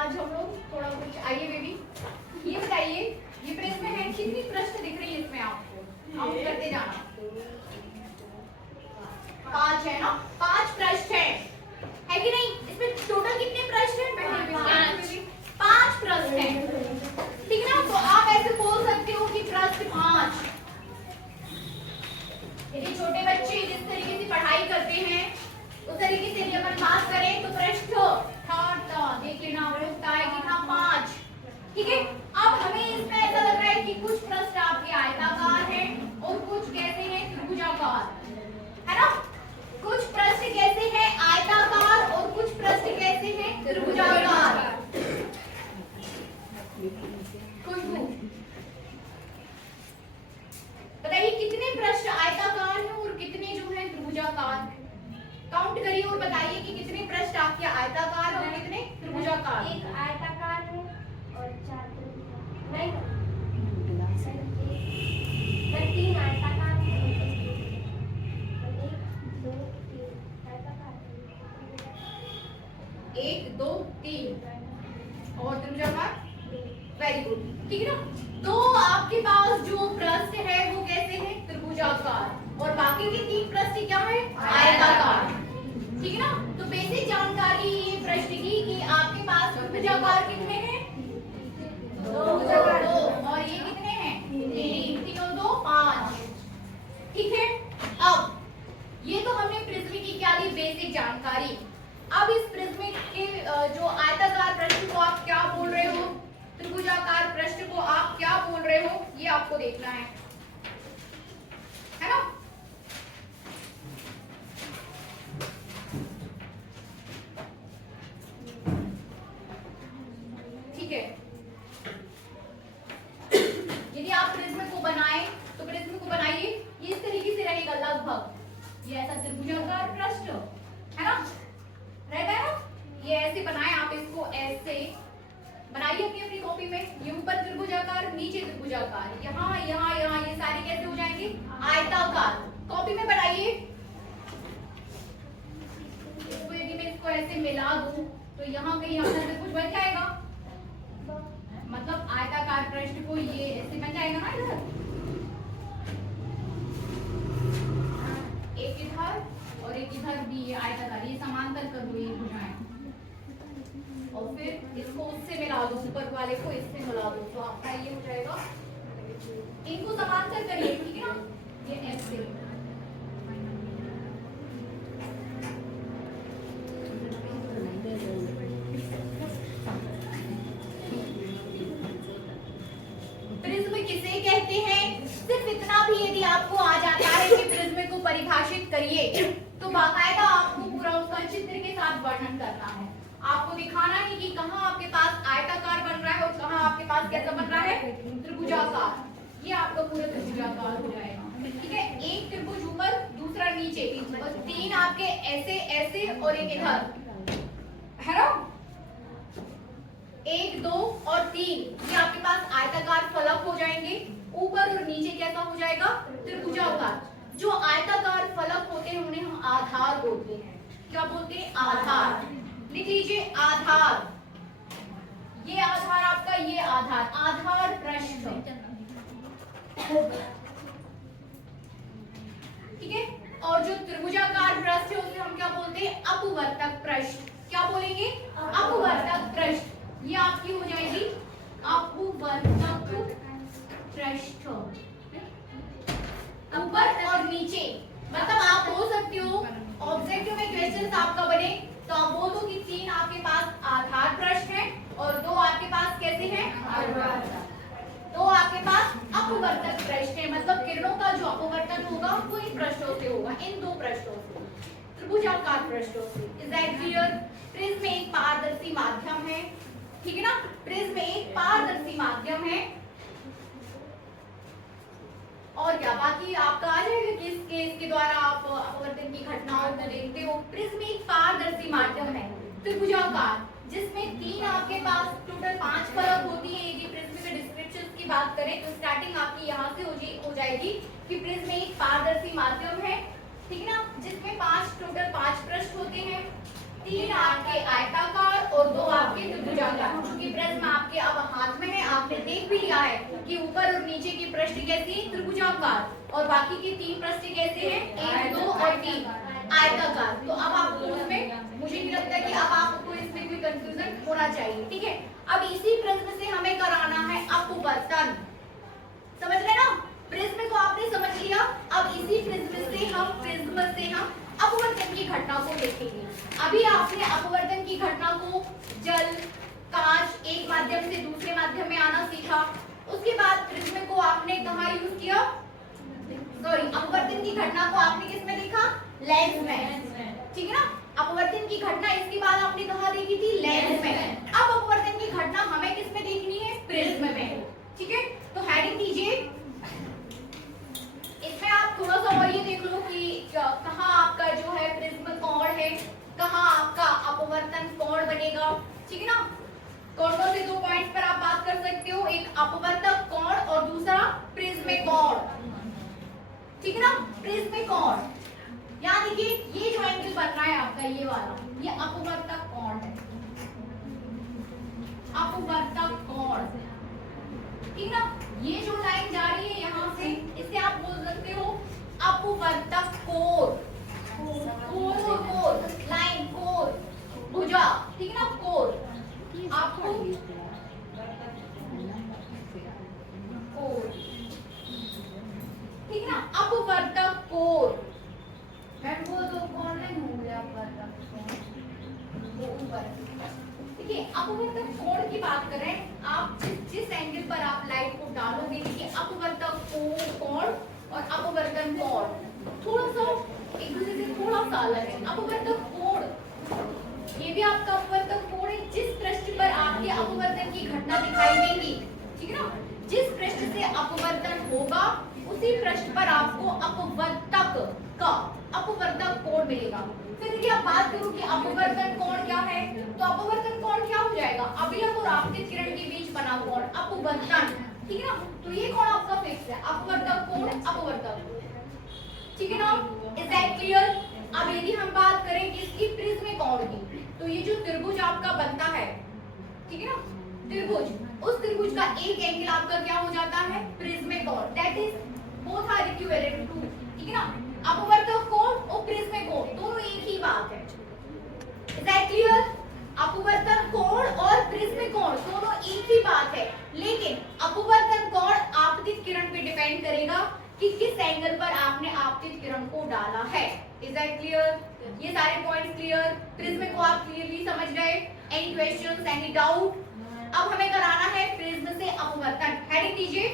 आज हम लोग थोड़ा कुछ, आइए बेबी, ये बताइए ये प्रिज्म है, कितनी पृष्ठ दिख रही है इसमें आपको? आप करते जाना। 5 है ना, 5 पृष्ठ है कि नहीं? इसमें टोटल कितने पृष्ठ हैं? 5 पृष्ठ हैं, ठीक है ना? तो आप ऐसे बोल सकते हो कि पृष्ठ 5। यदि छोटे बच्चे जिस तरीके से पढ़ाई करते हैं उस तरीके से यदि अपन बात करें तो पृष्ठ देख लेना होता है कि था 5, ठीक है? अब हमें इसमें ऐसा लग रहा है कि कुछ पृष्ठ आपके आयताकार हैं और कुछ कैसे हैं? त्रिभुजाकार, है ना? कुछ पृष्ठ कैसे हैं? आयताकार, और कुछ पृष्ठ कैसे हैं? त्रिभुजाकार। खुशबू बताइए कितने पृष्ठ आयताकार हैं और कितने जो हैं त्रिभुजाकार? काउंट करिए और बताइए कि कितने पृष्ठ आपके आयताकार और कितने त्रिभुजाकार? एक आयताकार है और 4 त्रिभुजाकार। नहीं, 3 आयताकार है। 1 2 3 और त्रिभुजाकार। वेरी गुड, ठीक है ना? तो आपके पास जो पृष्ठ है वो कैसे है? त्रिभुजाकार, और बाकी के 3 पृष्ठ क्या है? आयताकार, ठीक है ना? तो बेसिक जानकारी ये पृष्ठ की कि आपके पास त्रिभुजाकार कितने हैं? 2, और ये कितने हैं? 3, 3 और 2 5, ठीक है? अब ये तो हमने प्रिज्म की क्या ली? बेसिक जानकारी। अब इस प्रिज्म के जो आयताकार पृष्ठ को आप क्या बोल रहे हो, त्रिभुजाकार पृष्ठ को आप क्या बोल रहे हो, ये आपको देखना है ना? ठीक है, यदि आप प्रिज्म को बनाएं तो प्रिज्म को बनाइए, ये इस तरीके से रहेगा लगभग, ये ऐसा त्रिभुजाकार पृष्ठ है ना, रहता है ना? ये ऐसे बनाए आप, इसको ऐसे बनाइए अपनी अपनी कॉपी में। ये ऊपर त्रिभुजाकार, नीचे त्रिभुजाकार, यहाँ यहाँ यहाँ, ये सारे कैसे हो जाएंगे? आयताकार। कॉपी में बनाइए। इसको यदि मैं इसको ऐसे मिला दूं तो यहाँ कहीं अपना त्रिभुज बन जाएगा, मतलब आयताकार पृष्ठ को ये ऐसे बन जाएगा ना, इधर एक इधर और एक इधर भी ये आयताकार, ये समांतर कर दो ये भुजाएं, और फिर इसको उससे मिला दो, ऊपर वाले को इससे मिला दो, तो आपका ये हो जाएगा। इनको समांतर करिए, ठीक है ना? ये ऐसे प्रिज्म किसे कहते हैं? सिर्फ इतना भी यदि आपको आ जाता है कि प्रिज्म को परिभाषित करिए तो बाकायदा आपको पूरा उसका चित्र के साथ वर्णन करना है। आपको दिखाना है कि कहाँ आपके पास आयताकार बन रहा है और कहाँ आपके पास कैसा बन रहा है? त्रिभुजाकार। ये आपका पूरा त्रिभुजाकार हो जाएगा, ठीक है? एक त्रिभुज ऊपर, दूसरा नीचे, और 3 आपके ऐसे ऐसे और एक इधर, है ना? 1 2 और 3 ये आपके पास आयताकार फलक हो जाएंगे। ऊपर और नीचे कैसा हो जाएगा? त्रिभुजाकार। जो आयताकार फलक होते हैं उन्हें हम आधार बोलते हैं। क्या बोलते हैं? आधार। लिख लीजिए आधार। ये आधार आपका, ये आधार, आधार पृष्ठ, ठीक है? और जो त्रिभुजाकार पृष्ठ है उसे हम क्या बोलते हैं? अपवर्तक पृष्ठ। क्या बोलेंगे? अपवर्तक पृष्ठ। ये आपकी हो जाएगी अपवर्तक पृष्ठ, ऊपर और नीचे। मतलब आप बोल सकते हो ऑब्जेक्टिव में क्वेश्चन आपका बने तो आप बोल दो कि 3 आपके पास आधार पृष्ठ है और 2 आपके पास कैसे हैं? अपवर्तक। 2 आपके पास अपवर्तक पृष्ठ है, मतलब किरणों का जो अपवर्तन होगा वो इन पृष्ठों से होगा, इन 2 पृष्ठों से, त्रिभुजाकार पृष्ठों से। Is that clear? प्रिज्म एक पारदर्शी माध्यम है, ठीक है ना? प्रिज्म एक पारदर्शी माध्यम है। और क्या बाकी आपका आ जाएगा कि इसके द्वारा आप अपवर्तन की घटनाओं को देखते हो। प्रिज्म एक पारदर्शी माध्यम है, त्रिभुजाकार, जिसमें 3 आपके पास टोटल 5 फलक होती है। यदि प्रिज्म के डिस्क्रिप्शन की बात करें तो स्टार्टिंग आपकी यहाँ से हो जाएगी कि प्रिज्म एक पारदर्शी माध्यम है, ठीक है ना? जिसमें टोटल 5 पृष्ठ होते हैं, 3 आपके आयताकार और 2 आपके आपके त्रिभुजाकार, क्योंकि प्रिज्म आपके अब हाथ में है, आपने देख भी लिया है कि ऊपर और नीचे की पृष्ठ कैसी है, त्रिभुजाकार, और बाकी के 3 पृष्ठ कैसे हैं, 1 2 और 3 आयताकार। तो अब आपको उसमें मुझे नहीं लगता कि अब आपको इसमें कोई कंफ्यूजन होना चाहिए, ठीक है। अब इसी प्रिज्म से हमें कराना है अपवर्तन, समझ रहे ना, प्रिज्म को आपने समझ लिया। अब इसी प्रिज्म से हम अपवर्तन की घटना को देखेंगे। अभी आपने अपवर्तन की घटना को जल, कांच, एक माध्यम से दूसरे माध्यम में आना सीखा। उसके बाद प्रिज्म को आपने कहाँ यूज किया, सॉरी, अपवर्तन की घटना को आपने किस में देखा, लेंस में, ठीक है ना। अपवर्तन की घटना इसके बाद आपने कहाँ देखी थी, लेंस में। अब अपवर्तन की घटना हमें किस में देखनी है, प्रिज्म में, ठीक है। तो हेडिंग दीजिए, इसमें आप थोड़ा सा और ये देख लो कि कहाँ आपका जो है प्रिज्म कोण है, कहाँ आपका अपवर्तन कोण बनेगा, ठीक है ना। कौन से 2 पॉइंट्स पर आप बात कर सकते हो, एक अपवर्तक कोण और दूसरा प्रिज्म कोण, ठीक है ना। प्रिज्म कोण, यहाँ देखिए ये जो एंगल बन रहा है आपका ये वाला, ये अपवर्तक कोण है, अपवर्तक कोण, ठीक ना। ये जो लाइन जा रही है यहाँ से, इसे आप बोल सकते हो अपवर्तक कोण, कोण, लाइन, कोण, भुजा, ठीक है ना, कोण, आपको कोण, ठीक है ना, अपवर्तक कोण। मैं बोल दो कोण नहीं होंगे अपवर्तक कोण, वो ऊपर, ठीक है। अपवर्तक कोण की बात करें, आप जिस एंगल पर आप लाइट को डालोगे, देखिए अपवर्तक कोण और अपवर्तन कोण थोड़ा सा एक दूसरे से थोड़ा सा अलग है। अपवर्तक कोण, ये भी आपका अपवर्तक कोण है, जिस पृष्ठ पर आपके अपवर्तन की घटना दिखाई देगी, ठीक है ना, जिस पृष्ठ से अपवर्तन होगा उसी पृष्ठ पर आपको अपवर्तक का अपवर्तक कोण मिलेगा। फिर देखिए आप बात करो कि अपवर्तन कोण क्या है, तो अपवर्तन कोण क्या हो जाएगा, अभिलंब और आपतित किरण के बीच बना कोण अपवर्तन, ठीक है ना। तो ये कोण आपका फिक्स है, अपवर्तक कोण, अपवर्तक, ठीक है ना। Is that clear. अब यदि हम बात करें कि इसकी प्रिज्म कोण की, तो ये जो त्रिभुज आपका बनता है, ठीक है ना, त्रिभुज, उस त्रिभुज का एक एंगल आपका क्या हो जाता है, प्रिज्म कोण, that is both are equivalent to, ठीक है ना। अपवर्तक कोण और प्रिज्म कोण दोनों एक ही बात है, इज दैट क्लियर। अपवर्तन कोण और प्रिज्म कोण दोनों एक ही बात है, लेकिन अपवर्तन कोण आपतित किरण पे डिपेंड करेगा कि किस एंगल पर आपने आपतित किरण को डाला है, इज दैट क्लियर। ये सारे पॉइंट्स क्लियर, प्रिज्म को आप क्लियरली समझ गए, एनी क्वेश्चंस, एनी डाउट। अब हमें कराना है प्रिज्म से अपवर्तन, हेडिंग दीजिए,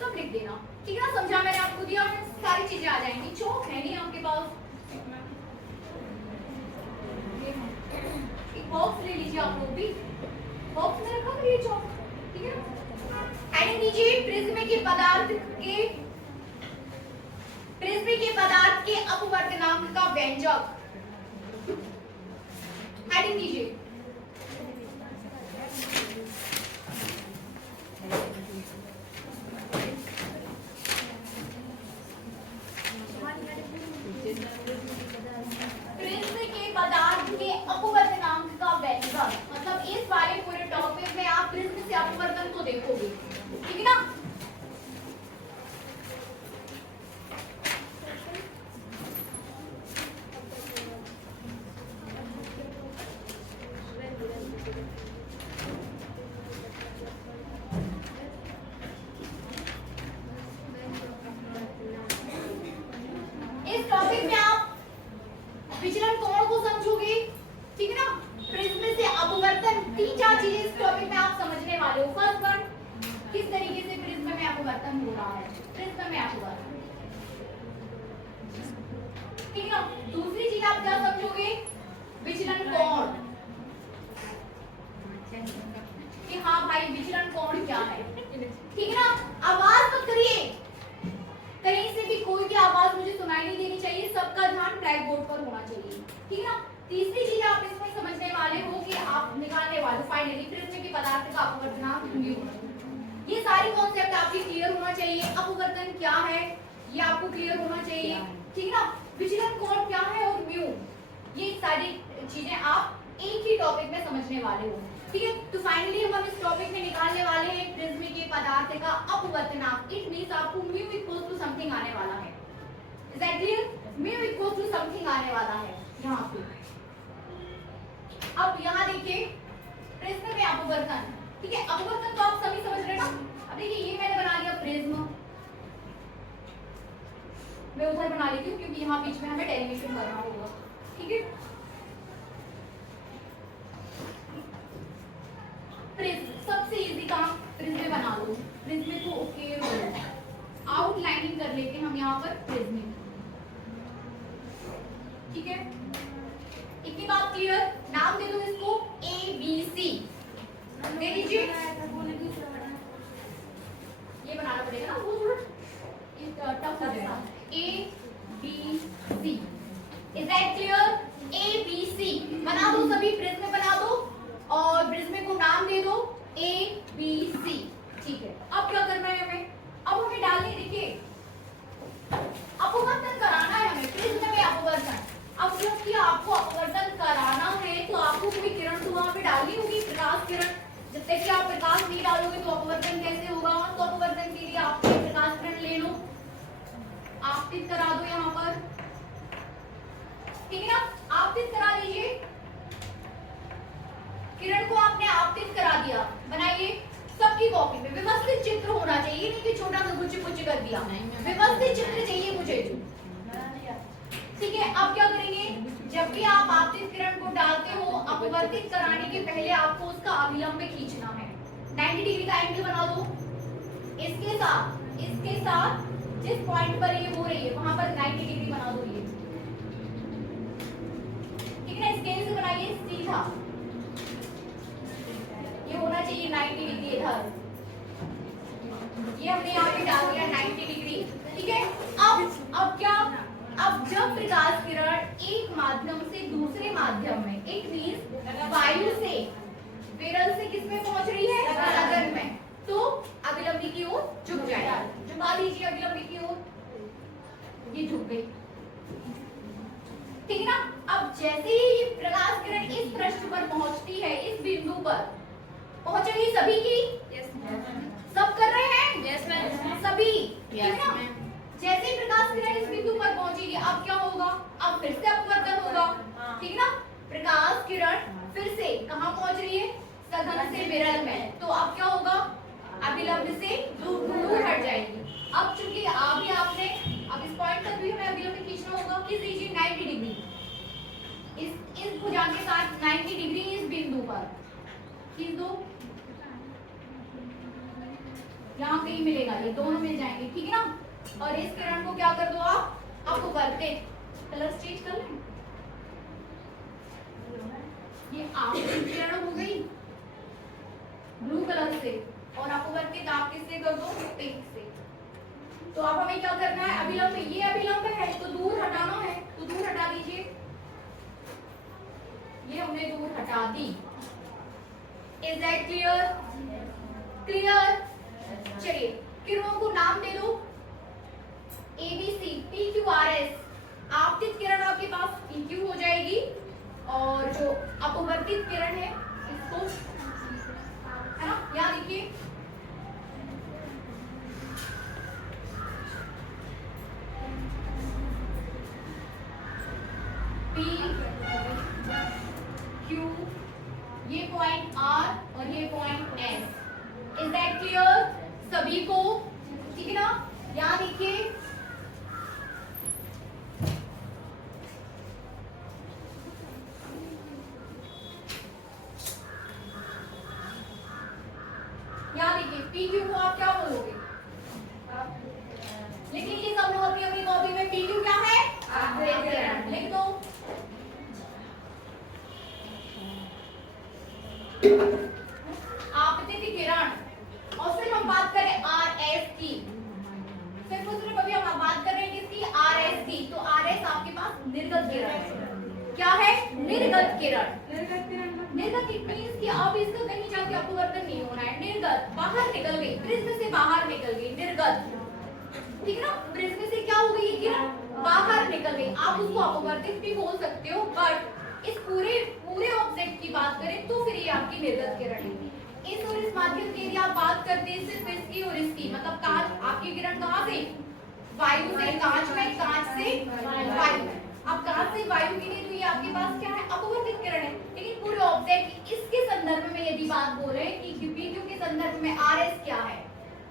सब लिख देना, ठीक है ना। समझा मैंने आपको दिया है, सारी चीजें आ जाएंगी, चौक है नहीं आपके पास, एक बॉक्स ले लीजिए आप लोग भी, बॉक्स में रखा करिए चौक, ठीक है ना। हेडिंग दीजिए, प्रिज्म के पदार्थ के अपवर्तनांक का व्यंजक, हेडिंग दीजिए। प्रिज्म के पदार्थ के अपवर्तनांक का व्यंजक, मतलब इस वाले पूरे टॉपिक में आप प्रिज्म से अपवर्तन को देखोगे, ठीक है ना। इस टॉपिक में आप विचलन कोण को समझोगे, ठीक है ना। प्रिज्म से अपवर्तन, 3-4 चीजें इस टॉपिक में आप समझने वाले हो। फर्स्ट वन, किस तरीके से प्रिज्म में अपवर्तन हो रहा है, प्रिज्म में अपवर्तन, ठीक है ना। दूसरी चीज आप क्या समझोगे, विचलन कोण, कि हाँ भाई विचलन कोण क्या है, ठीक है ना। आवाज मत करिए, कहीं से भी कोई भी आवाज मुझे सुनाई नहीं देनी चाहिए, सबका ध्यान ब्लैक बोर्ड पर होना चाहिए, ठीक है ना। तीसरी चीज आप इसमें समझने वाले हो कि आप निकालने वाले फाइनली प्रिज्म के पदार्थ का अपवर्तनांक म्यू, ये सारी कॉन्सेप्ट आपके क्लियर होना चाहिए। अपवर्तन क्या है ये आपको क्लियर होना चाहिए, ठीक है ना। विचलन कोण क्या है और म्यू, ये सारी चीजें आप समझने वाले हो। ठीक है, तो फाइनली हम इस टॉपिक में निकालने वाले हैं प्रिज्म के पदार्थ का अपवर्तनांक। इट मींस आपको म्यू इक्वल्स टू समथिंग आने वाला है। Is that clear? Mu equals to something आने वाला है यहाँ पे। अब यहाँ देखिए प्रिज्म में अपवर्तन। ठीक है, अपवर्तन तो आप सभी समझ रहे हैं ना। अब देखिए ये मैंने बना लिया प्रिज्म, मैं उधर बना लेती हूँ क्योंकि यहाँ बीच में हमें डेरिवेशन करना होगा। ठीक है, प्रिज्म सबसे इजी काम प्रिज्म बना लो। प्रिज्म को ओके आउटलाइनिंग कर लेते हैं हम यहाँ पर प्रिज्म। ठीक है, इतनी बात क्लियर? नाम दे दो इसको ABC दे दीजिए। ये बनाना पड़ेगा ना, वो थोड़ा टफ हो जाएगा। ABC is that clear? ABC बना दो सभी, प्रिज्म बना दो और प्रिज्म को नाम दे दो ABC। ठीक है, अब क्या करना है हमें? अब हमें डालने, देखिए अपवर्तन कराना है हमें प्रिज्म में अपवर्तन। अब जब कि आपको अपवर्तन कराना है तो आपको कोई किरण तो वहां पे डालनी होगी, प्रकाश किरण। जब तक कि आप प्रकाश नहीं डालोगे तो अपवर्तन कैसे होगा? तो अपवर्तन के लिए आप प्रकाश किरण ले लो, आपतित करा दो यहाँ पर। ठीक है ना, आपतित करा दीजिए। किरण को आपने आपतित करा दिया, बनाइए सबकी कॉपी में व्यवस्थित चित्र होना चाहिए, नहीं कि छोटा सा कुछ कुछ कर दिया। व्यवस्थित चित्र चाहिए मुझे। ठीक है, अब क्या करेंगे? जब भी आप आपतित किरण को डालते हो, अपवर्तित कराने के पहले आपको उसका अभिलंब खींचना है। 90 डिग्री का एंगल बना दो। इसके साथ जिस पॉइंट पर ये हो रही है वहां पर 90 डिग्री बना दो। ये ठीक है, स्केल से बनाइए सीधा। ये होना चाहिए 90 डिग्री इधर। ये हमने यहाँ पे डाल दिया 90 डिग्री। ठीक है, अब क्या? अब जब प्रकाश किरण एक माध्यम से दूसरे माध्यम में, इट मींस वायु से विरल से किस में पहुंच रही है? गगन में, तो अभिलंबी की ओर झुक जाएगा। झुका दीजिए अभिलंबी की ओर, ये झुक गई। ठीक है ना, अब जैसे ही प्रकाश किरण इस पृष्ठ पर पहुंचती है, इस बिंदु पर पहुंचेगी सभी की। सब कर रहे हैं? यस मैम, सभी। ठीक है ना, जैसे ही प्रकाश किरण इस बिंदु पर पहुंचेगी, अब क्या होगा? अब फिर से अपवर्तन होगा। ठीक है ना, प्रकाश किरण फिर से कहां पहुंच रही है? सघन से विरल में, तो अब क्या होगा? अभिलंब से दूर हट जाएगी। अब चूंकि अभी आपने अब इस पॉइंट तक भी हमें अभिलंब खींचना होगा, किस दीजिए 90 डिग्री। इस भुजा के साथ 90 डिग्री इस बिंदु पर खींच दो। यहाँ कहीं मिलेगा, ये दोनों मिल जाएंगे। ठीक है ना, और इस किरण को क्या कर दो आप? अपवर्तित। कलर चेंज कर लें। ये आपतित किरण हो गई ब्लू कलर से, और अपवर्तित आप किससे कर दो? पिंक से। तो अब हमें क्या करना है? अभिलंब, ये अभिलंब है तो दूर हटाना है, तो दूर हटा दीजिए। ये हमने दूर हटा दी। Is that clear? क्लियर? चलिए किरणों को नाम दे दो ABC, PQRS। आपतित किरण आपके पास PQ हो जाएगी, और जो अपवर्तित किरण है इसको, है ना, यहाँ देखिए PQ, ये पॉइंट R और ये point S। Is that clear सभी को? ठीक है ना, यहाँ देखिए PQ को आप क्या बोलोगे? लिख लीजिए सब लोग अपनी अपनी कॉपी में। PQ क्या है? आपतित किरण। लिख दो। आपतित किरण। और सिर्फ हम बात करें RS की, सिर्फ और सिर्फ अभी हम बात कर रहे हैं किसकी? RS की। तो RS आपके पास निर्गत किरण है। क्या है? निर्गत किरण। निर्गत इट मींस कि अब इसका कहीं जाके अपवर्तन नहीं होना है। निर्गत, बाहर निकल गई, प्रिज्म से बाहर निकल गई, निर्गत। ठीक है ना, प्रिज्म से क्या हो गई? किरण बाहर निकल गई। आप उसको अपवर्तित भी बोल सकते हो, बट इस पूरे पूरे ऑब्जेक्ट की बात करें तो फिर ये आपकी निर्गत किरण है। इस और इस माध्यम की यदि आप बात करते हैं सिर्फ इसकी और इसकी, मतलब कांच, आपकी किरण कहाँ से? वायु से कांच में, कांच से वायु में। अब कांच से वायु के लिए तो ये आपके पास क्या है? अपवर्तित किरण है। लेकिन पूरे ऑब्जेक्ट इसके संदर्भ में यदि बात बोल रहे हैं कि पीक्यू के संदर्भ में आरएस क्या है,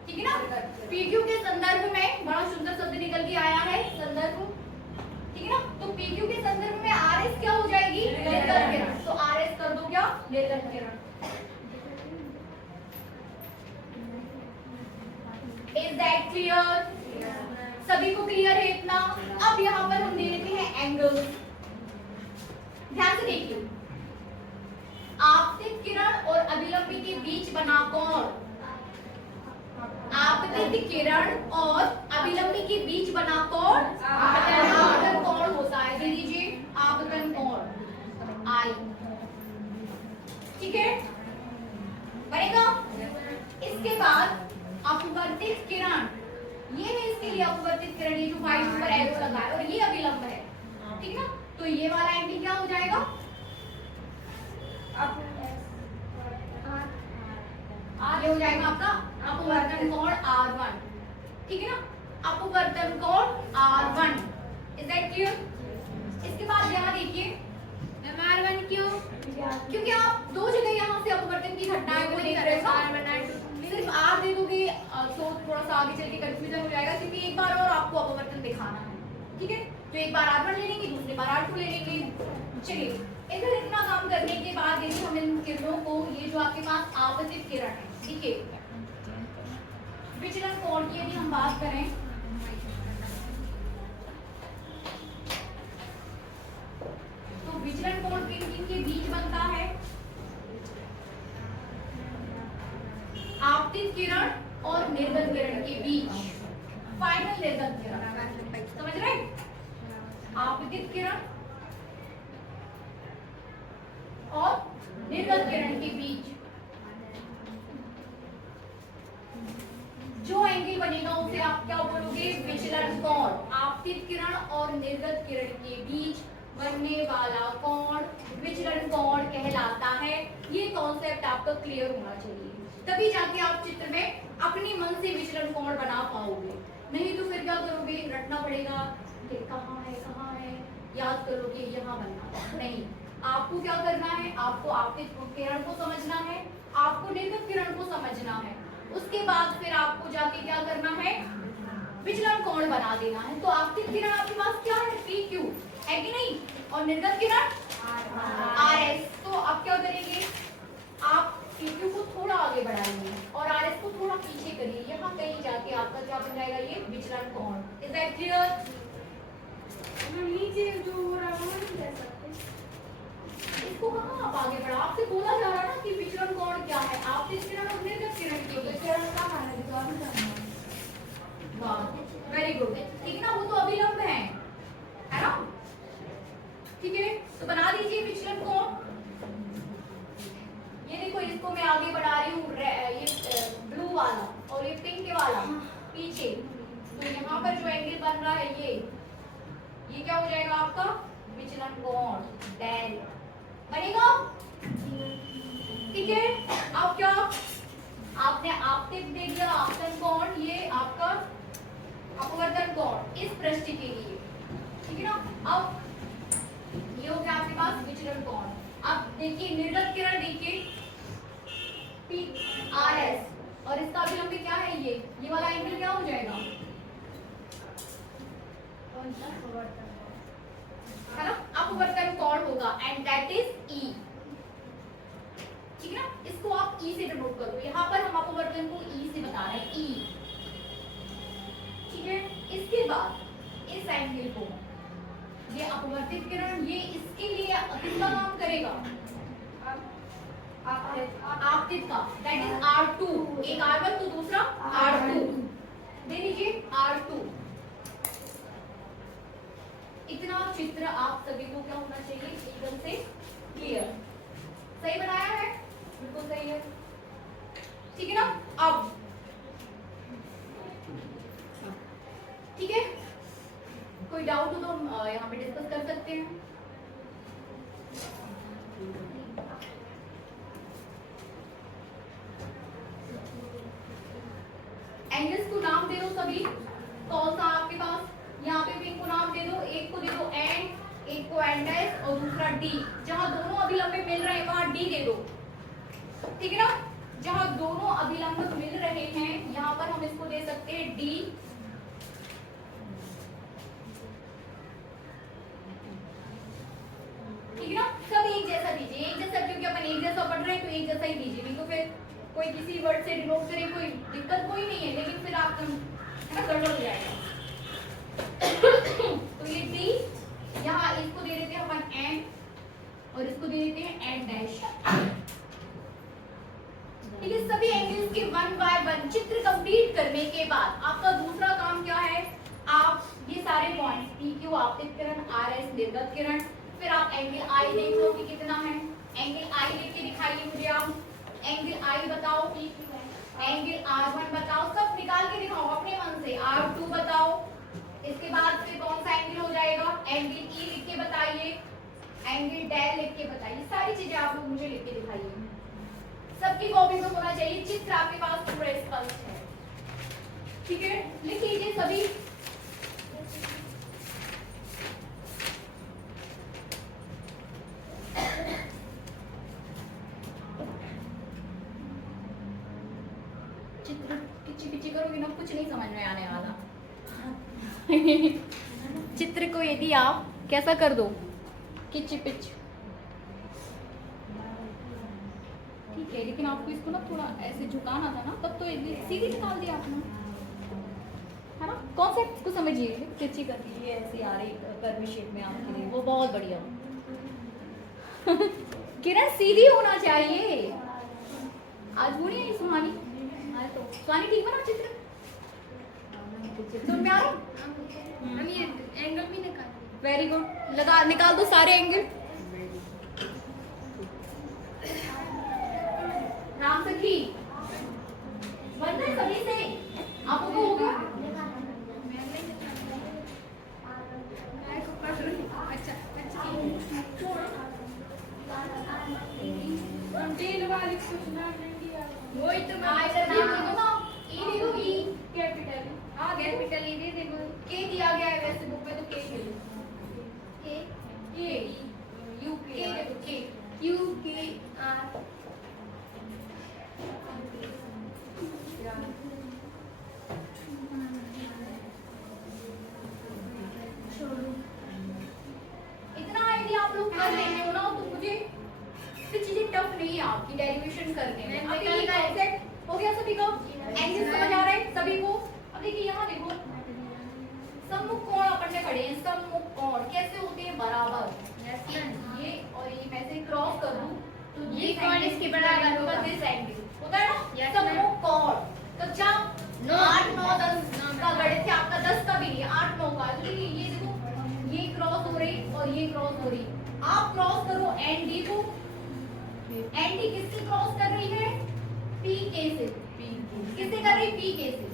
ठीक है ना? पीक्यू के संदर्भ में बड़ा सुंदर शब्द निकल के आया है, संदर्भ, ठीक है ना? तो पीक्यू के संदर्भ में आरएस क्या हो जाएगी? निर्गत किरण। तो आरएस कर दो क्या? निर्गत किरण। Is that clear? सभी को क्लियर है इतना? अब यहाँ पर हम दे देते हैं एंगल। ध्यान से देखिए, आपतित किरण और अभिलंबी के बीच बना कोण, आपतित किरण और अभिलंबी के बीच बना कोण आपतन कोण होता है। दे दीजिए आपतन कोण आई, ठीक है, बनेगा। इसके बाद अपवर्तित किरण, ये है इसके लिए अपवर्तित किरण, ये जो वाइट पर एरो लगा है, और ये अभिलंब है, ठीक ना? तो ये वाला एंगल क्या हो जाएगा? ये हो जाएगा आपका अपवर्तन कोण R1, ठीक है ना? अपवर्तन कोण R1। Is that clear? इसके बाद यहाँ देखिए R1 क्यों? क्योंकि आप दो जगह यहाँ से अपवर्तन की घटनाएं को देख रहे हो। सिर्फ R दे दोगे तो थोड़ा सा आगे चल के कंफ्यूजन हो जाएगा, क्योंकि एक बार और आपको अपवर्तन दिखाना है, ठीक है? तो एक बार R1 ले लेंगे, दूसरी बार R2 ले लेंगे। चलिए, इधर इतना काम करने के बाद यदि हम इन किरणों को, ये जो आपके पास आपतित किरण है, देखिए विचलन कोण की यदि हम बात करें, तो विचलन कोण किन के बीच बनता है? आपतित किरण और निर्गत किरण के बीच, फाइनल निर्गत किरण, समझ रहे? आपतित किरण और निर्गत किरण के बीच जो एंगल बनेगा उसे आप क्या बोलोगे? विचलन कोण। आपतित किरण और निर्गत किरण के बीच बनने वाला कोण विचलन कोण कहलाता है। ये कॉन्सेप्ट आपका क्लियर होना चाहिए, तभी जाके आप चित्र में अपनी मन से विचलन कोण बना पाओगे। नहीं तो फिर क्या करोगे? रटना पड़ेगा कि कहाँ है, याद करोगे यहाँ बनना नहीं। आपको क्या करना है? आपको आपतित किरण को समझना है, आपको निर्गत किरण को समझना है, उसके बाद फिर आपको जाके क्या करना है? विचलन कोण बना देना है। तो आपतित किरण आपके पास क्या है? PQ है कि नहीं? और निर्गत किरण RS। तो आप क्या करेंगे? आप PQ को थोड़ा आगे बढ़ाएंगे और RS को थोड़ा पीछे करिए, यहाँ कहीं जाके आपका क्या बन जाएगा? ये विचलन कोण। Is that clear? नीचे जो हो रहा है वो नहीं कह सकते। इसको कहाँ आप आगे बढ़ा? आपसे बोला जा रहा है ना कि विचलन कोण क्या है? आपतित किरण और निर्गत किरण की विचलन का मान है, तो आप जानना। वेरी गुड, ठीक है ना? वो तो अभिलंब है ना? ठीक है, तो बना दीजिए विचलन कोण। ये देखो, इसको मैं आगे बढ़ा रही हूँ, ये ब्लू वाला और ये पिंक वाला पीछे। तो यहाँ पर जो एंगल बन रहा है ये क्या हो जाएगा आपका? विचलन कोण डेल बनेगा, ठीक है? अब क्या आपने आपतित दे दिया, आपतन कोण, ये आपका अपवर्तन कोण इस पृष्ठ के लिए, ठीक है ना? अब ये हो गया आपके पास विचलन कोण। अब देखिए निर्गत किरण, देखिए PRS और इसका अभिलंब क्या है? ये वाला एंगल क्या हो जाएगा? है ना? अपवर्तन कोण होगा एंड दैट इज E, ठीक है ना? इसको आप E से डिनोट करो। यहाँ पर हम अपवर्तन को E से बता रहे हैं, E, ठीक है? इसके बाद इस एंगल को, ये अपवर्तित किरण, ये इसके लिए किसका काम करेगा? आपतित का, दैट इज R2। एक R1 तो दूसरा R2, दे दीजिए R2। इतना चित्र आप सभी को क्या होना चाहिए? एकदम से क्लियर। सही बनाया है? बिल्कुल सही है, ठीक है ना? अब ठीक है, कोई डाउट हो तो हम यहाँ पे डिस्कस कर सकते हैं। दे दो सभी, कौन सा आपके पास, यहाँ पे भी इनको नाम दे दो, एक को दे दो एंड, एक को एंड डैश और दूसरा डी। जहां दोनों अभिलंब मिल रहे हैं वहां डी दे दो, ठीक है ना। जहां दोनों अभिलंब मिल रहे हैं यहाँ पर हम इसको दे सकते हैं डी, ठीक है ना। सब एक जैसा दीजिए, एक जैसा, क्योंकि अपन एक जैसा पढ़ रहे हैं तो एक जैसा ही दीजिए, नहीं तो फिर कोई किसी वर्ड से डिनोट करे कोई दिक्कत कोई नहीं है, लेकिन फिर आप है ना गड़बड़ हो जाएगा। तो ये डी, यहाँ इसको दे देते हैं अपन एंड और इसको दे देते हैं एंड डैश, ठीक है। सभी एंगल्स के 1 बाय 1 चित्र कंप्लीट करने के बाद आपका दूसरा काम क्या है, आप ये सारे पॉइंट्स पी क्यू आपतित किरण, आर एस निर्गत किरण, फिर आप एंगल आई देख लो कि कितना है, एंगल आई लिख के दिखाइए मुझे आप, एंगल आई बताओ, एंगल R1 बताओ, सब निकाल के दिखाओ अपने मन से, R2 बताओ, इसके बाद फिर कौन सा एंगल हो जाएगा, एंगल ई लिख के बताइए, एंगल डेल लिख के बताइए, सारी चीजें आप लोग मुझे लिख के दिखाइए, सबकी कॉपी में होना चाहिए, चित्र आपके पास पूरा स्पष्ट है, ठीक है। लिख लीजिए सभी, चित्र किची करोगे ना कुछ नहीं समझ में आने वाला। चित्र को यदि आप कैसा कर दो, किच पिच, ठीक है, लेकिन आपको इसको ना थोड़ा ऐसे झुकाना था ना, तब तो सीधी निकाल दिया आपने, है ना। कॉन्सेप्ट को समझिए, किची कर दी, ये ऐसे आ रही कर्व शेप में आपके लिए, वो बहुत बढ़िया। किरण सीधी होना चाहिए, आज हो नहीं सुहानी, तो सुहानी ठीक बना चित्र, समझ में आ रहा, हम ये एंगल भी निकाल, वेरी गुड, लगा निकाल दो सारे एंगल। राम सखी बन रहे सभी से, आपको को होगा, अच्छा डेल वाली कुछ ना नहीं दिया, वही तो मैं इधर नाम देखो ना, ई देखो, ई कैपिटल, हाँ कैपिटल ये देखो, के दिया गया है वैसे बुक में, तो के के यू के देखो, के यू के आर, इतना यदि आप लोग कर लेते हो ना तो मुझे फिर चीजें टफ नहीं है आपकी डेरिवेशन करने में। अभी ये कॉन्सेप्ट हो गया सभी का, एंगल समझ आ रहा है सभी को। अब देखिए यहाँ देखो, सम्मुख कोण अपन ने पढ़े हैं, सम्मुख कोण कैसे होते हैं, बराबर, ये और ये मैं से क्रॉस कर दूं तो ये कोण इसके बराबर होगा, दिस एंगल होता है ना, सम्मुख कोण। तो जब 8 9 10 का गणित है आपका, 10 का भी नहीं, 8 9 का, तो ये देखो ये क्रॉस हो रही और ये क्रॉस हो रही, आप क्रॉस करो एंड डी को, एंड डी किससे क्रॉस कर रही है, पी के से, किससे कर रही, पी के से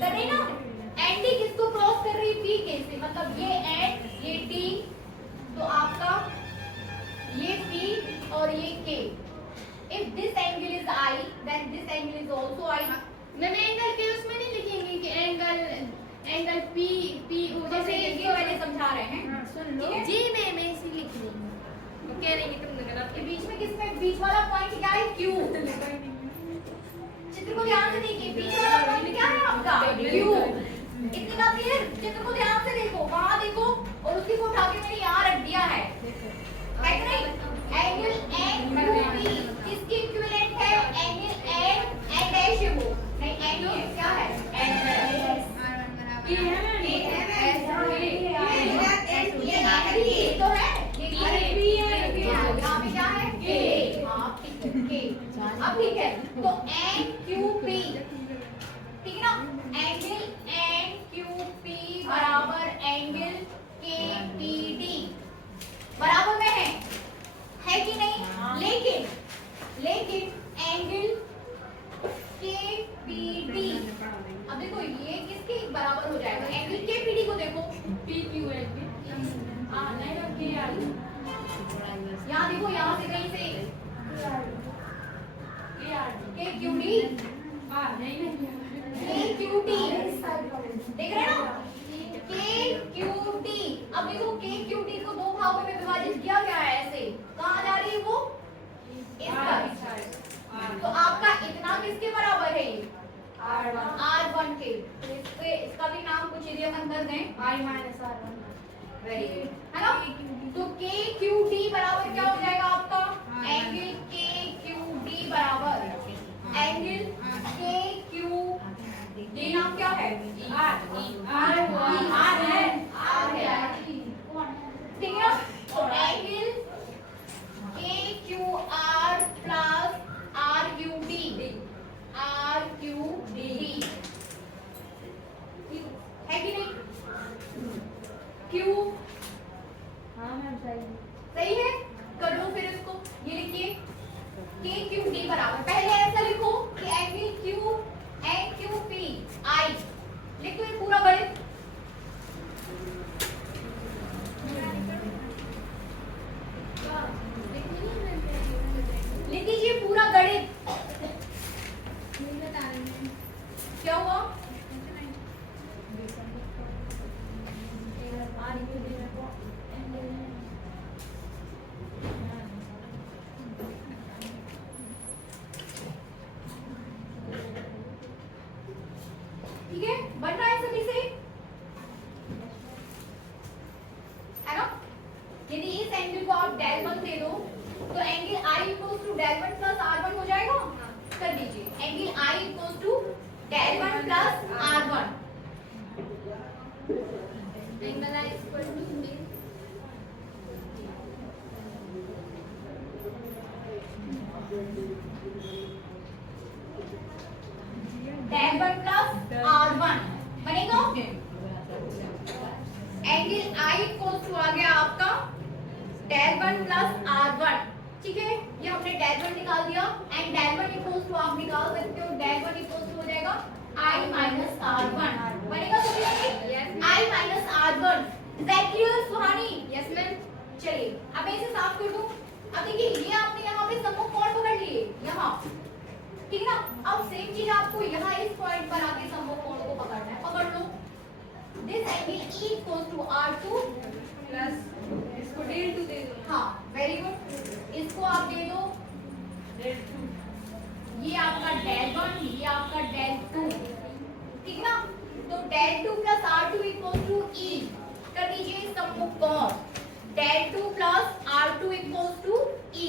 कर रही ना, एंड डी किसको क्रॉस कर रही, पी के से, मतलब ये एंड ये डी, तो आपका ये पी और ये के। If this angle is I then this angle is also I. Ma'am angle के उसमें नहीं लिखेंगे कि एंगल पी पी जैसे ये मैंने समझा रहे हैं, सुन लो जी, मैं इसी लिख रही हूँ, वो कह रही है तुमने गलत, ये बीच में किसमें, बीच वाला पॉइंट क्या है, क्यू। चित्र को ध्यान से देखिए, बीच वाला पॉइंट क्या है आपका, क्यू। इतनी बात क्लियर, चित्र को ध्यान से देखो, वहां देखो और उसी को उठा के मैंने यहाँ रख दिया है, एंगल एन पी किसकी इक्विवेलेंट है, एंगल एन डैश है वो, नहीं एंगल क्या है, एन डैश, ये है ना, ये ये तो है, ये भी है, यहाँ पे क्या है, के, हाँ ठीक है, के, अब ठीक है, तो एन क्यू पी, ठीक है ना, एंगल एन क्यू पी बराबर एंगल के पी डी, बराबर में है कि नहीं, लेकिन एंगल के पी डी, अब देखो ये किसके बराबर हो जाएगा, एंगल के पी डी को देखो, पी क्यू है नहीं, यहाँ देखो, यहाँ से कहीं से के क्यू डी, नहीं के क्यू टी, देख रहे हैं ना, के क्यू टी। अब देखो के क्यू टी को दो भागों में विभाजित किया गया है, ऐसे कहाँ जा रही है वो, इस पर। तो आपका इतना किसके बराबर है, R1 के। तो इसका भी नाम कुछ इडियम अंदर दें, I-R1। वेरी गुड, है ना। तो के क्यू डी बराबर क्या हो जाएगा आपका, एंगल के क्यू डी बराबर एंगल के क्यू डी, नाम क्या है, R है, ठीक है। तो एंगल के Q R plus R Q D, R Q D है कि नहीं, क्यू सही है। कर लो फिर इसको, ये लिखिए के क्यू डी बराबर, पहले ऐसा लिखो कि angle Q N Q P I, लिखो ये पूरा गणित। लिख दीजिए पूरा गणित। क्या हुआ, ठीक है, बन रहा है सभी से, है ना। यदि इस एंगल को आप डेल वन दे दो तो angle I equals to del one plus R one हो जाएगा। कर दीजिए angle I equals to del one plus R one, angle I equal to del one plus R one बनेगा। एंगल आई इक्वल्स टू आ गया आपका del one plus R one, ठीक है। ये हमने डेल वन निकाल दिया, and del one equals to आप निकाल सकते हो, डेल वन इक्वल्स टू हो जाएगा आई माइनस आर वन बनेगा। सभी I minus R one, is that clear Suhani? Yes ma'am. चलिए अब मैं इसे साफ कर दूं। अब देखिए ये आपने यहाँ पे समूह कोण पकड़ लिए, यहाँ, ठीक ना। अब सेम चीज आपको यहाँ इस पॉइंट पर आके समूह कोण को पकड़ना है, पकड़ लो। This angle E equals to R2 plus इसको डेल टू दे दो। हाँ वेरी गुड, इसको आप दे दो डेल टू, ये आपका डेल वन, ये आपका डेल टू, ठीक ना। तो del two plus R2 equals to E, कर दीजिए समूह कोण del two plus R2 equals to E।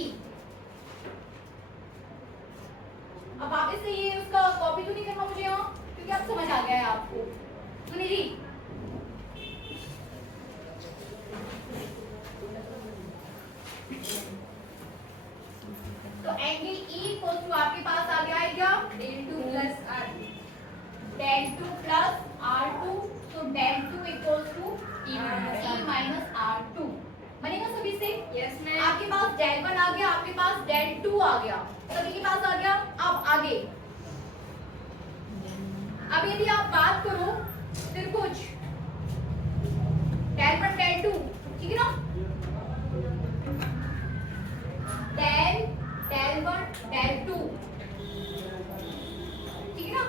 अब वापस से ये उसका कॉपी तो नहीं करना मुझे यहाँ, क्योंकि अब समझ आ गया है आपको। सुनिए जी, तो एंगल E इक्वल्स टू आपके पास आ गया है क्या, del two plus R, del two plus R2, तो del two equals to E minus R2 बनेगा सभी से। Yes ma'am. आपके पास डेल वन आ गया, आपके पास डेल टू आ गया, सभी के पास आ गया। अब आगे, अब यदि आप बात करो त्रिभुज डेल वन डेल टू, ठीक है ना, del del one del two, ठीक है ना,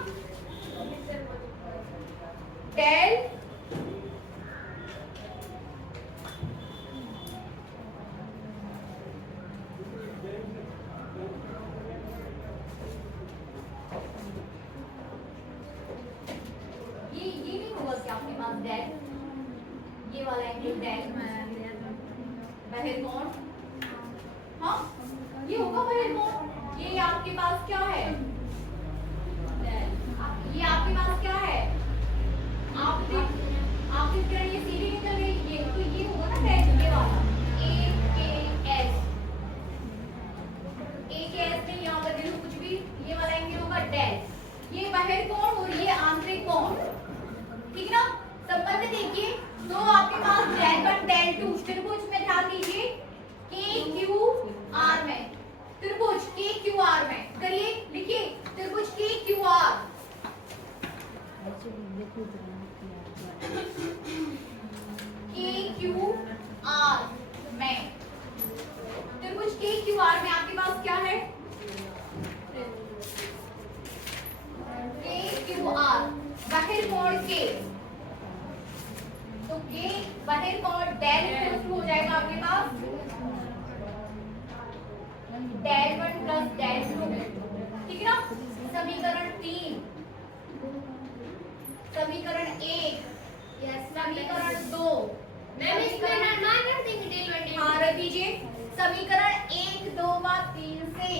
डेल ये नहीं होगा कि आपके पास डेल, ये वाला एंगल डेल बाहर कोण, हाँ ये होगा बाहर कोण। ये आपके पास क्या है, ये आपके पास क्या है, आपकी किरण ये सीधी निकल गई, ये तो ये होगा ना डेल, ये वाला ए के एस में यहाँ पर देखो कुछ भी, ये वाला एंगल होगा डेल, ये बाहर कोण और ये आंतरिक कोण, ठीक है ना। संबंध देखिए, तो आपके पास डेल वन डेल टू त्रिभुज में ध्यान दीजिए के क्यू आर में, त्रिभुज के क्यू आर में करिए, लिखिए त्रिभुज के क्यू आर, के क्यू आर में, त्रिभुज के क्यू आर में आपके पास क्या है, के क्यू आर जाएगा आपके पास डेल 1 प्लस डेल 2, ठीक है ना। समीकरण 3, समीकरण 1, समीकरण 2, मैम इसमें मान रख देंगे डेल 1 डेल 2। हाँ रख दीजिए। समीकरण 1, 2 व 3 से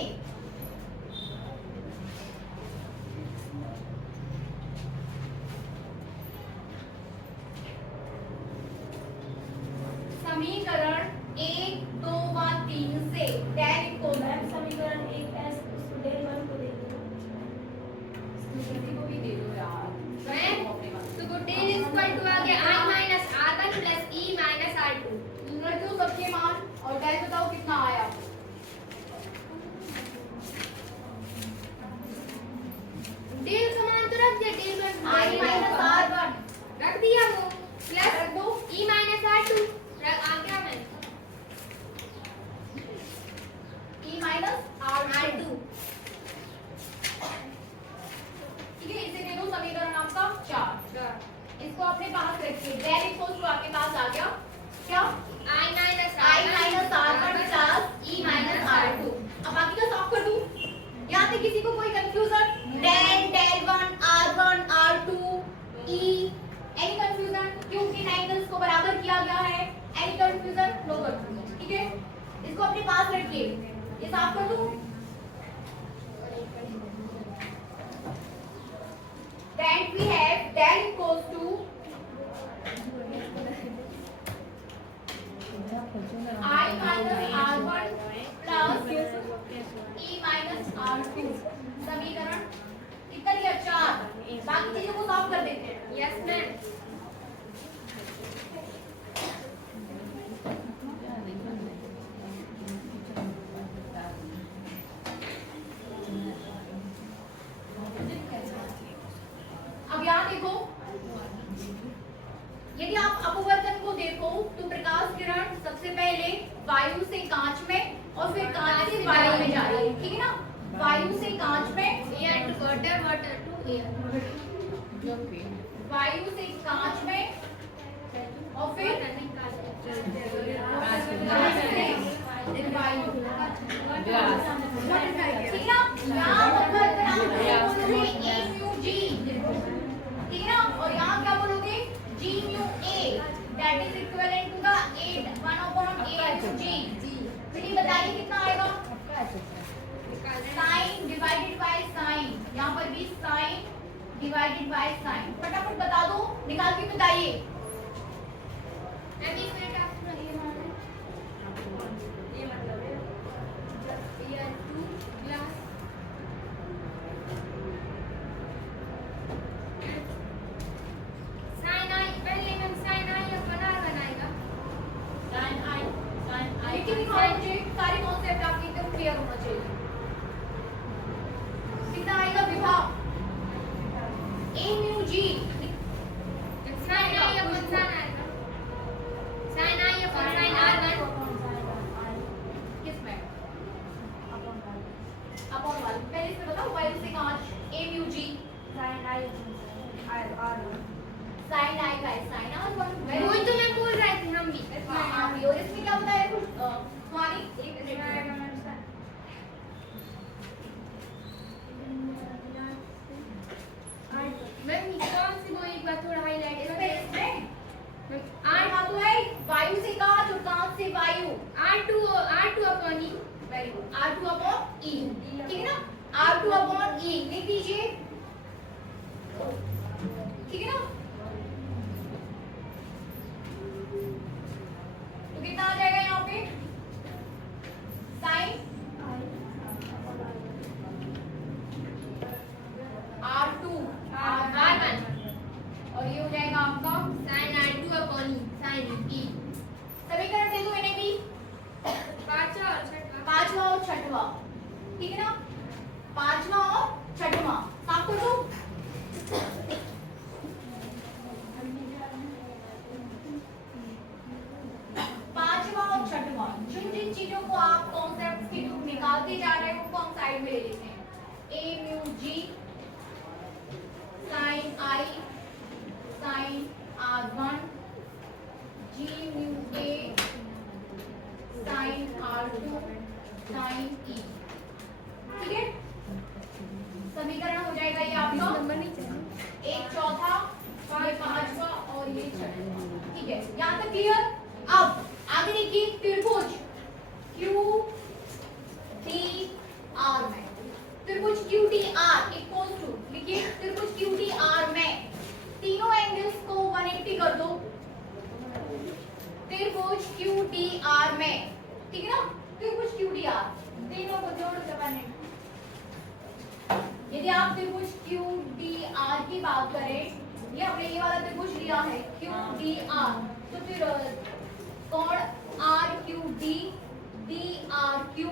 समीकरण 1, 2 व 3 से डेल को समीकरण 1 एस डेल 1 को दे दो, किसी को भी दे दो यार। मैम तो डेल इक्वल टू आ गया i minus r1 plus e minus r2। रख दो सबके मान और डेल बताओ कितना आया। डेल का मान तो रख दिया, डेल 1 i माइनस r1 रख दिया वो प्लस रख दो e माइनस r2 आ गया ma'am e minus r2, r2। ठीक है। इसे दे दो समीकरण आपका 4। इसको अपने पास रखिए। डेल इक्वल्स टू आपके पास आ गया क्या i minus i minus r1 plus e minus r2। अब बाकी का सॉल्व कर दूं। यहाँ से किसी को कोई confusion? Del del 1 r1 r2 e any confusion? क्योंकि एंगल्स को बराबर किया गया है। Any confusion? नो कंफ्यूजन, ठीक है। इसको अपने पास रखिए। ये साफ कर दूं। That we have del equals to I minus R1 plus E minus R2। समीकरण कितना दिया? 4। बाकी चीजों को सॉल्व कर देते हैं। Yes ma'am. अब यहाँ देखो, यदि आप अपवर्तन को देखो तो प्रकाश किरण सबसे पहले वायु से कांच में और फिर कांच से वायु में जा रही है, ठीक है ना। वायु से कांच में, air to water, water to air. वायु से कांच में और फिर कांच से वायु, ठीक है ना। यहाँ अपवर्तन आप बोलोगे a mu g, ठीक है ना। और यहाँ क्या बोलोगे? g mu a, that is equivalent to the 1/8 mu g। फिर ये बताइए कितना आएगा? sin divided by sin, यहाँ पर भी sin divided by sin। फटाफट बता दो, निकाल के बताइए। मैम एक मिनट आप थोड़ा ये मान लो। ये मतलब है air two plus sin i, पहले हम sin i अपन r बनाएगा। sin i लेकिन दिखाओ मुझे, सारे कॉन्सेप्ट आपके एकदम क्लियर होना चाहिए। कितना आएगा विभाग? a mu g sin i upon sin आएगा। sin i upon sin r1 किसमें? अपॉन वाले। पहले इसमें बताओ, वायु से कांच a mu g sin i r sin i का sin r1। वही तो मैं बोल रही थी हम भी। हाँ, और इसमें क्या बताया कुछ स्वामी? एक मिनट। मैम कौन सी वो एक बार थोड़ा हाईलाइट इसमें r हाँ तो है वायु से कांच और कांच से वायु। r2 upon e। Very good. R2 upon E, ठीक है ना। R2 अपॉन E लिख दीजिए, ठीक है ना। तो कितना आ जाएगा यहाँ पे? साइन R2 r1 और ये हो जाएगा आपका sin r2 upon e sin e। समीकरण दे दो इन्हें भी, पांचवा और छठवा। पांचवा और छठवा, ठीक है ना। पांचवा और छठवा साफ कर दो। पांचवा और छठवा, जिन जिन चीजों को आप कॉन्सेप्ट के थ्रू निकालते जा रहे हो उनको हम साइड में ले लेते हैं। a mu g sin i sin r1 g mu a sine E. ठीक है, समीकरण हो जाएगा ये आपका एक चौथा, ये पांचवा और ये छठवा। ठीक है, यहाँ तक क्लियर। अब आगे देखिए त्रिभुज क्यू टी आर में, त्रिभुज Q T R equal to, लिखिए त्रिभुज क्यू टी आर में तीनों एंगल्स को 180 कर दो। त्रिभुज क्यू टी आर में, ठीक है ना, त्रिभुज क्यू टी आर तीनों को जोड़ के 180। यदि आप त्रिभुज क्यू डी आर की बात करें, ये हमने ये वाला त्रिभुज लिया है क्यू डी आर, तो फिर कोण R Q D R Q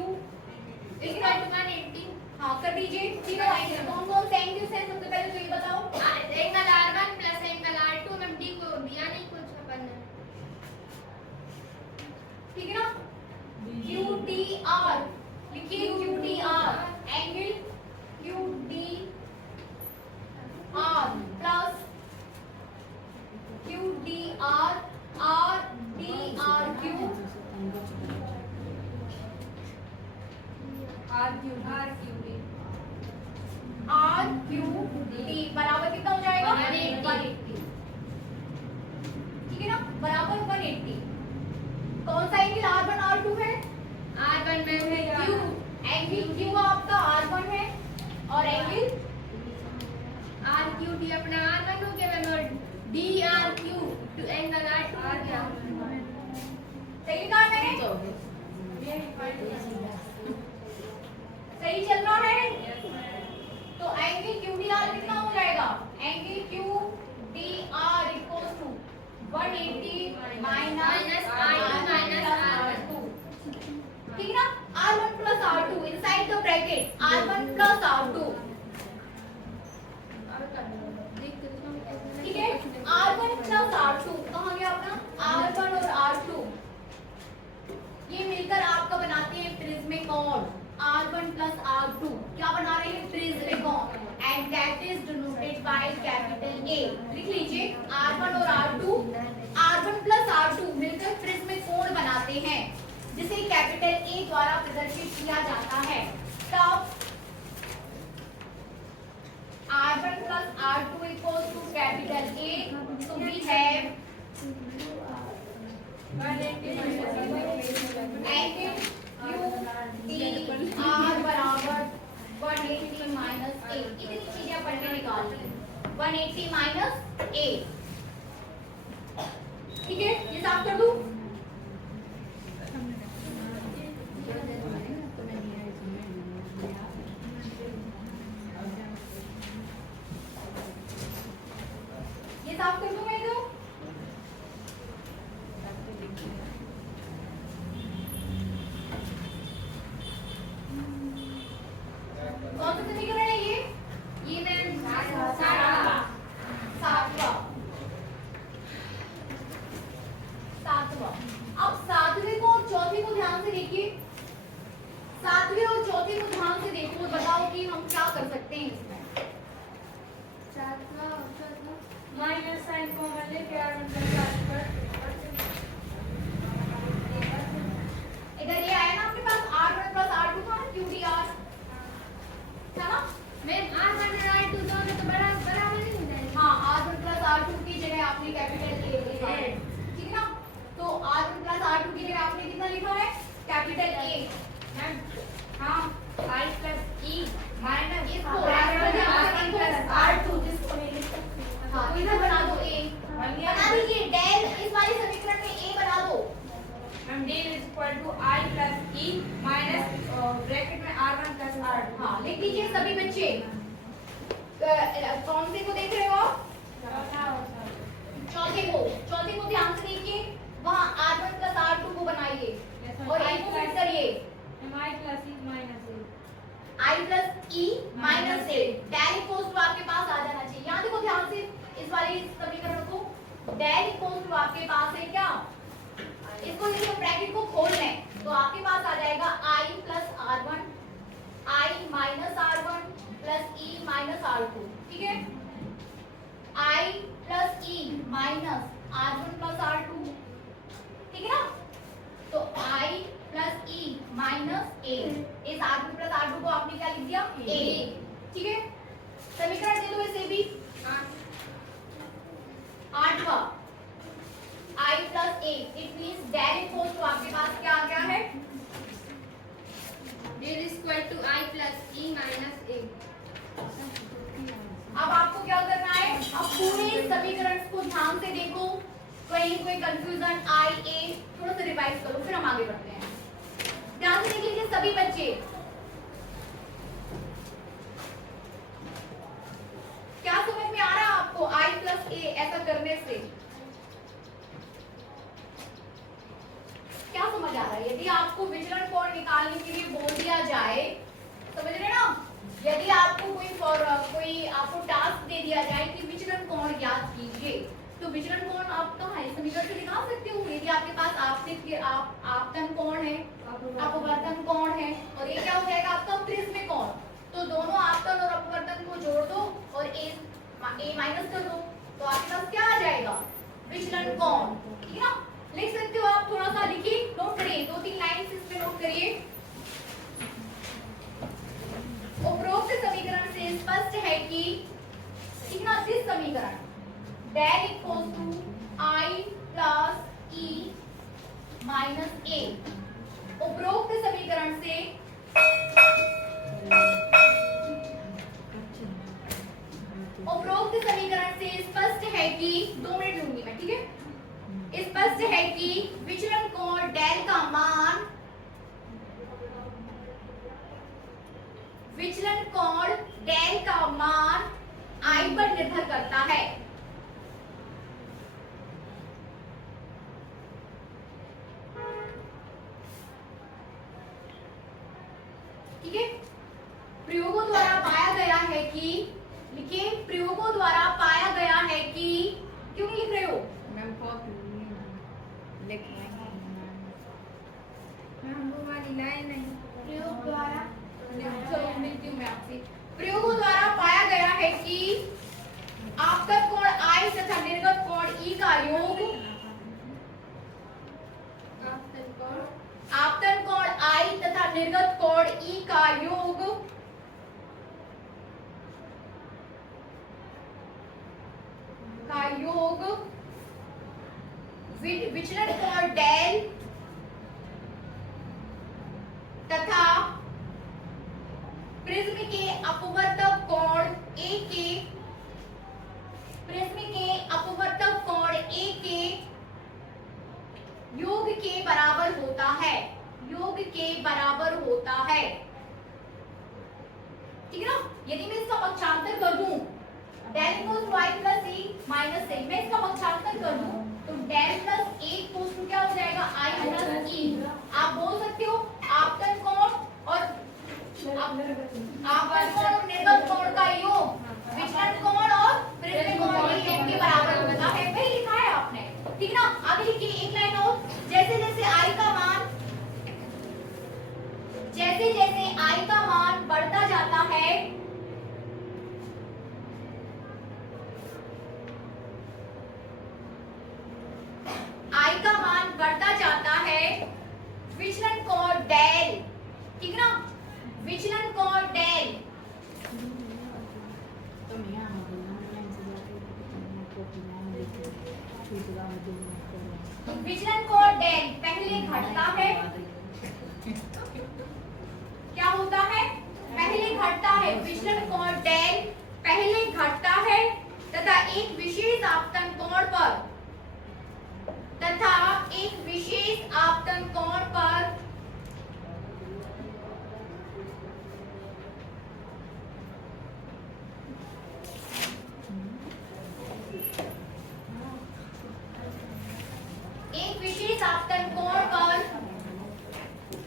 equal to 180। हाँ कर दीजिए। तीनों एंगल कौन कौन से एंगल्स हैं, सबसे पहले तो ये बताओ। Angle R1 plus angle R2 में D को दिया नहीं कुछ अपन ने। ठीक है ना, क्यू डी आर लिखिए, Q D R angle Q D are plus Q D are R D R Q R Q D बराबर कितना हो जाएगा 180। ठीक है ना, बराबर 180। कौन सा एंगल R1 R2 है? R1 में है क्यू, एंगल क्यू आपका R1 है और एंगल RQD अपना R1 हो गया और DRQ टू एंगल R2 हो गया। सही कहा मैंने? सही चल रहा है? तो एंगल क्यू डी आर कितना हो जाएगा? Angle Q D R equals to 180 minus R2। ठीक है ना, R1 plus R2 inside the bracket R1 plus R2। ठीक है, R1 प्लस R2 कहाँ गया अपना? R1 और R2 ये मिलकर आपका बनाते हैं प्रिज्मिक कोण। R1 प्लस R2 क्या बना रहे हैं? प्रिज्मिक कोण, and that is denoted by capital A। लिख लीजिए R1 और R2, R1 प्लस R2 मिलकर प्रिज्मिक कोण बनाते हैं जिसे कैपिटल A द्वारा प्रदर्शित किया जाता है। तब R1 plus R2 equals to capital A, so we have angle QDR बराबर 180 minus A। इतनी चीजें पढ़ने निकालनी है। 180 minus A। ठीक है, ये साफ कर दूं? ये साफ कर दूं मैं तो? कौन सा समीकरण है ये? ये मैम सातवां। अब सातवें को और चौथे को ध्यान से देखिए। सातवें और चौथे को ध्यान से देखो और बताओ कि हम क्या कर सकते हैं इसमें। माइनस साइन कॉमन लेके R1 प्लस R2 इधर ये आया ना आपके पास R1 प्लस R2 था ना, QDR था ना? मैम R1 और R2 दोनों तो बराबर नहीं हो जाएंगे। हाँ, R1 प्लस R2 की जगह आपने कैपिटल A लिखा है। ठीक है ना, तो R1 प्लस R2 की जगह आपने कितना लिखा है? Capital A। मैम हाँ I प्लस E माइनस इसको R1 प्लस R2 जिसको मैं लिख सकती हूँ। हाँ, इधर बना दो A, बना दीजिए। डेल इस वाले समीकरण में A बना दो। Ma'am del is equal to I plus E minus bracket में R1 प्लस R2। हाँ, लिख दीजिए सभी बच्चे। कौन से को देख रहे हो आप? चौथे को ध्यान से देखिए। वहाँ R1 प्लस R2 को बनाइए और A को फिट करिए। I plus E minus A। I plus E minus A del equals to आपके पास आ जाना चाहिए। यहाँ देखो ध्यान से इस वाले समीकरण को, डेल इक्वल्स टू आपके पास है क्या? इसको ये ब्रैकेट को खोल लें तो आपके पास आ जाएगा I plus R1 I minus R1 plus E minus R2। ठीक है, I plus E minus R1 plus R2। ठीक है ना, तो I plus E minus A A. ठीक है, समीकरण दे दो इसे भी। 8वां I plus A, it means del equals to आपके पास क्या आ गया है? Del is equal to I plus E minus A। अब आपको क्या करना है, अब पूरे समीकरण को ध्यान से देखो, कहीं कोई कंफ्यूजन आई ए, थोड़ा सा रिवाइज करो फिर हम आगे बढ़ते हैं। ध्यान से देख लीजिए सभी बच्चे, क्या समझ में आ रहा है आपको आई प्लस ए ऐसा करने से? क्या समझ आ रहा है? यदि आपको विचलन कोण निकालने के लिए बोल दिया जाए, समझ रहे ना, यदि आपको कोई आपको टास्क दे दिया जाए कि विचलन कोण ज्ञात कीजिए, तो विचलन कोण आप कहाँ है समीकरण से निकाल सकते हो। यदि आपके पास आपतन कोण है, अपवर्तन कोण है, और ये क्या हो जाएगा आपका प्रिज्म कोण, तो दोनों आपतन और अपवर्तन को जोड़ दो और ए माइनस कर दो, तो आपके पास क्या आ जाएगा? विचलन कोण। ठीक है ना, लिख सकते हो आप, थोड़ा सा लिखिए, नोट करिए, 2-3 लाइन इसमें नोट करिए। उपरोक्त समीकरण से स्पष्ट है कि, ठीक ना, दिस समीकरण del equals to I plus E minus A, उपरोक्त समीकरण से स्पष्ट है कि, 2 मिनट लूंगी मैं, ठीक है, स्पष्ट है कि विचलन कोण डेल का मान, विचलन कोण डेल का मान आई पर निर्भर करता है। ठीक है, प्रयोगों द्वारा पाया गया है कि, लिखिए, प्रयोगों द्वारा पाया गया है कि, क्यों नहीं लिख रहे हो? प्रयोग द्वारा, चलो मिलती हूँ मैं आपसे। प्रयोगों द्वारा पाया गया है कि आपतन कोण I तथा निर्गत कोण E का योग, आपतन कोण I तथा निर्गत कोण E का योग विचलन कोण डेल तथा प्रिज्म के अपवर्तक कोण A के, प्रिज्म के अपवर्तक कोण A के योग के बराबर होता है, योग के बराबर होता है। ठीक है ना, यदि मैं इसका पक्षांतर कर दूं, del equals to I plus E minus A, मैं इसका पक्षांतर कर दूं तो del plus A equals to क्या हो जाएगा? I plus E. आप बोल सकते हो आपतन कोण और आपतन कोण और निर्गत कोण का योग विचलन कोण और प्रिज्म कोण के योग के बराबर होता है, वही लिखा है आपने। ठीक ना, आगे लिखिए एक लाइन और, जैसे जैसे आई का मान, जैसे जैसे आई का मान बढ़ता जाता है, आई का मान बढ़ता जाता है, विचलन कोण डेल, ठीक ना, विचलन कोण डेल विचलन कोण डेल पहले घटता है, क्या होता है? पहले घटता है, विचलन कोण डेल पहले घटता है तथा एक विशेष आपतन कोण पर, तथा एक विशेष आपतन कोण पर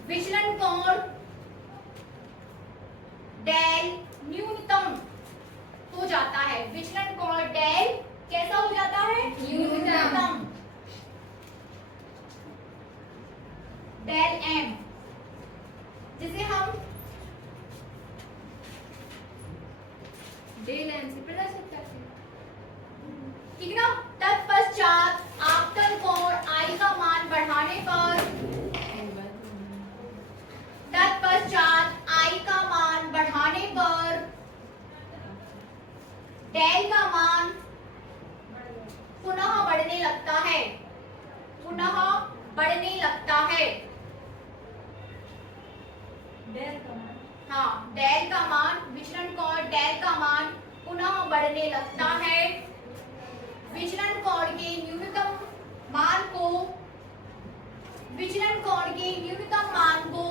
विचलन कोण डेल न्यूनतम हो जाता है, विचलन कोण डेल कैसा हो जाता है? न्यूनतम। डेल एम, जिसे हम डेल एम से प्रदर्शित करते हैं। ठीक ना, तत्पश्चात आपतन कोण आई का मान बढ़ाने पर, तत्पश्चात आई का मान बढ़ाने पर हाँ, डेल का मान, विचलन कोण डेल का मान पुनः बढ़ने लगता है। विचलन कोण के न्यूनतम मान को, विचलन कोण के न्यूनतम मान को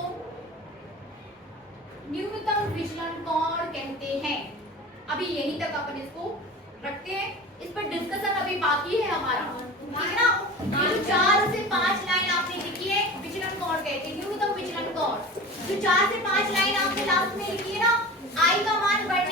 न्यूनतम विचलन कोण कहते हैं। अभी यहीं तक अपन इसको रखते हैं, इस पर डिस्कशन अभी बाकी है हमारा, ठीक है ना। ये जो 4 से 5 लाइन आपने लिखी है विचलन कोण कहते हैं, न्यूनतम विचलन कोण। जो 4 से 5 लाइन आपने लास्ट में लिखी है ना, आई का मान बढ़